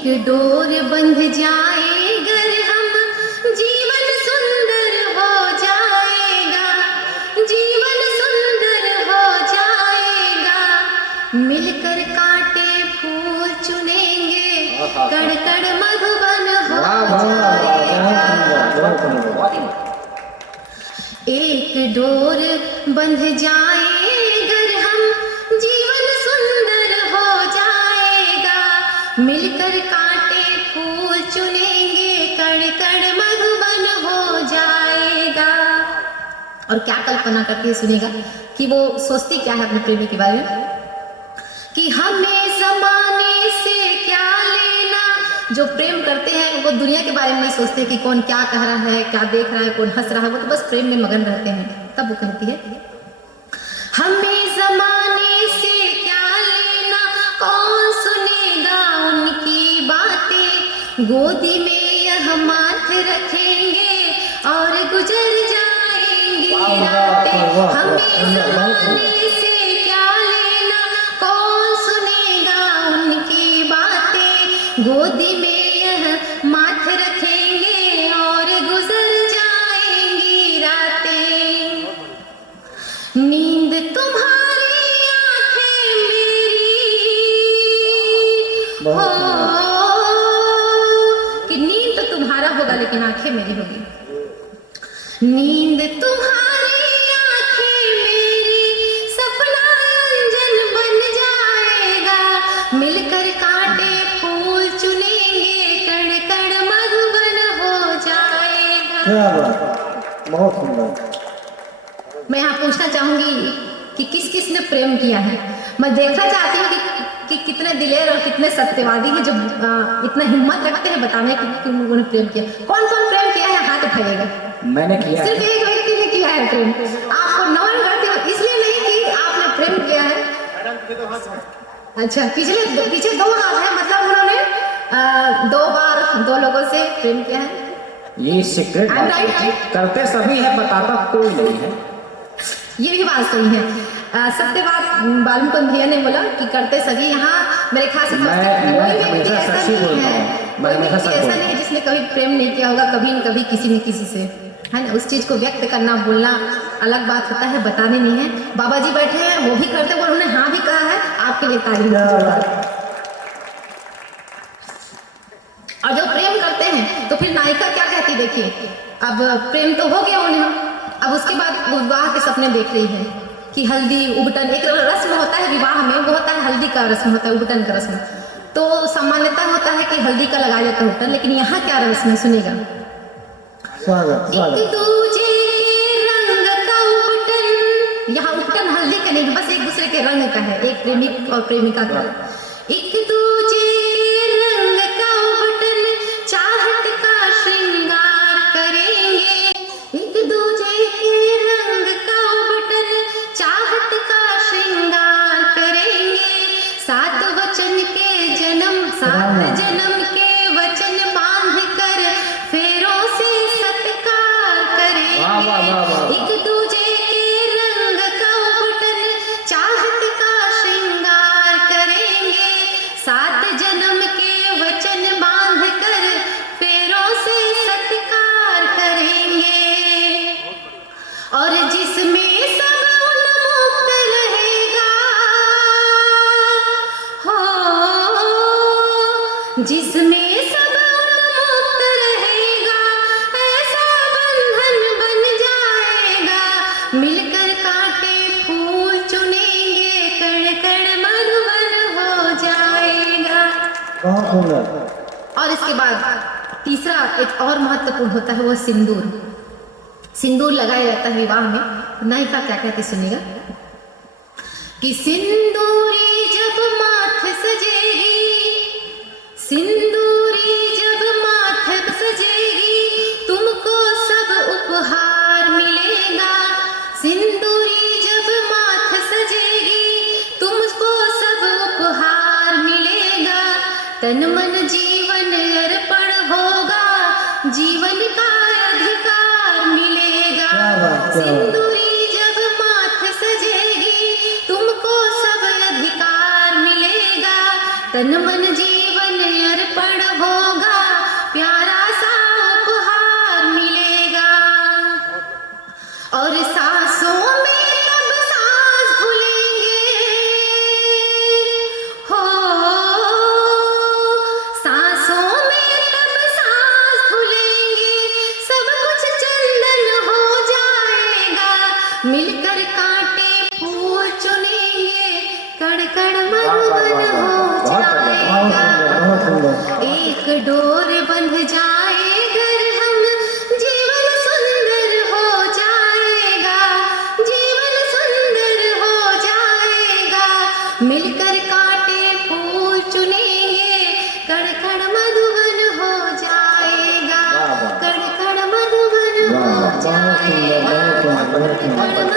एक डोर बंध जाए गर हम, जीवन सुंदर हो जाएगा, जीवन सुंदर हो जाएगा। मिलकर कांटे फूल चुनेंगे, कण कण मधुबन हो जाएगा। एक डोर बंध जाए गर हम, जीवन सुंदर हो जाएगा। मिलकर कांटे फूल चुनेंगे, कण कण मधुबन हो जाएगा। और क्या कल्पना करके सुनेगा कि वो सोचती क्या है अपने प्रेमी के बारे में, कि हमें जमाने से क्या लेना। जो प्रेम करते हैं वो दुनिया के बारे में नहीं सोचते कि कौन क्या कह रहा है, क्या देख रहा है, कौन हंस रहा है, वो तो बस प्रेम में मगन रहते हैं। तब वो कहती है, हमें जमाने से क्या लेना, कौन सुनेगा उनकी बातें। गोदी में यह माथ रखेंगे और गुजर जाएंगी रातें। हमें जमाने से क्या लेना, कौन सुनेगा उनकी बातें। गोदी में यह माथ रखेंगे और गुजर जाएंगी रातें। नींद तुम्हारी आंखें मेरी हो, कि नींद तो तुम्हारा होगा लेकिन आंखें मेरी होगी। नींद तुम्हारी आंखें मेरी, सपना अंजन बन जाएगा। मिलकर कांटे फूल चुनेंगे, कण कण मधुबन हो जाएगा। क्या बात, बहुत सुंदर। मैं यहाँ पूछना चाहूंगी कि किस किस ने प्रेम किया है। मैं देखना चाहती हूँ कि कितने दिलेर और कितने सत्यवादी हैं जो इतना हिम्मत रखते हैं बताने कि उन्होंने प्रेम किया। कौन कौन प्रेम किया है, हाथ उठाइएगा। मैंने किया। सिर्फ एक व्यक्ति ने किया है प्रेम। आपको नमन करती हूँ, इसलिए नहीं कि आपने प्रेम किया है। अच्छा, पीछे दो हाथ है, मतलब उन्होंने 2 बार 2 लोगों से प्रेम किया है। ये सीक्रेट करते सभी है, बताता कोई नहीं है। ये भी बात सही है। सत्यवाद बालमुकुंद भैया ने बोला कि करते सभी। यहाँ मेरे ख्याल से कोई व्यक्ति ऐसा नहीं है जिसने कभी प्रेम नहीं किया होगा, कभी न कभी किसी न किसी से, है ना। उस चीज को व्यक्त करना, बोलना अलग बात होता है, बताने नहीं है। बाबा जी बैठे हैं, वो भी करते हैं, उन्होंने हाँ भी कहा है। आपके लिए तारीफ। और जो प्रेम करते हैं तो फिर नायिका क्या कहती, देखिए अब प्रेम तो हो गया उन्हें, अब उसके बाद वो विवाह के सपने देख रही है कि हल्दी उबटन, एक रस्म होता है विवाह में, वो होता है हल्दी का रस्म होता है, उबटन का रस्म। तो सामान्यता होता है कि हल्दी का लगाया जाता है उबटन, लेकिन यहाँ क्या रस्म है सुनेगा। एक दूजे के रंग का उबटन, यहाँ उबटन हल्दी का नहीं, बस एक दूसरे के रंग का है, एक प्रेमिक और प्रेमिका का। एक दूजे के रंग का उबटन, चाहत का श्रृंगार करेंगे। एक दूजे के रंग का उबटन, चाहत का श्रृंगार करेंगे। 7 वचन के जन्म, 7 जन्म के वचन बांध कर फेरों से सत्कार करेंगे। एक दूजे के रंग का उबटन, चाहत का श्रृंगार करेंगे। 7 जन्म के वचन बांध कर फेरों से सत्कार करेंगे। और जिसमें सब उन्मुक्त रहेगा, हो, जिसमें सब उन्मुक्त रहेगा, ऐसा बंधन बन जाएगा। मिलकर कांटे फूल चुनेंगे, कण कण मधुबन हो जाएगा। और इसके बाद तीसरा एक और महत्वपूर्ण होता है, वो सिंदूर। सिंदूर लगाया जाता है विवाह में। नायिका क्या कहती सुनिएगा, कि सिंदूरी जब माथ सजेगी, सिंदूरी जब माथ सजेगी, तुमको सब उपहार मिलेगा। सिंदूरी जब माथ सजेगी, तुमको सब उपहार मिलेगा। तन मन जीवन अर्पण होगा, जीवन का अधिकार मिलेगा। सिंदूरी जब माथ सजेगी, तुमको सब अधिकार मिलेगा। तन मन जीवन अर्पण बहुत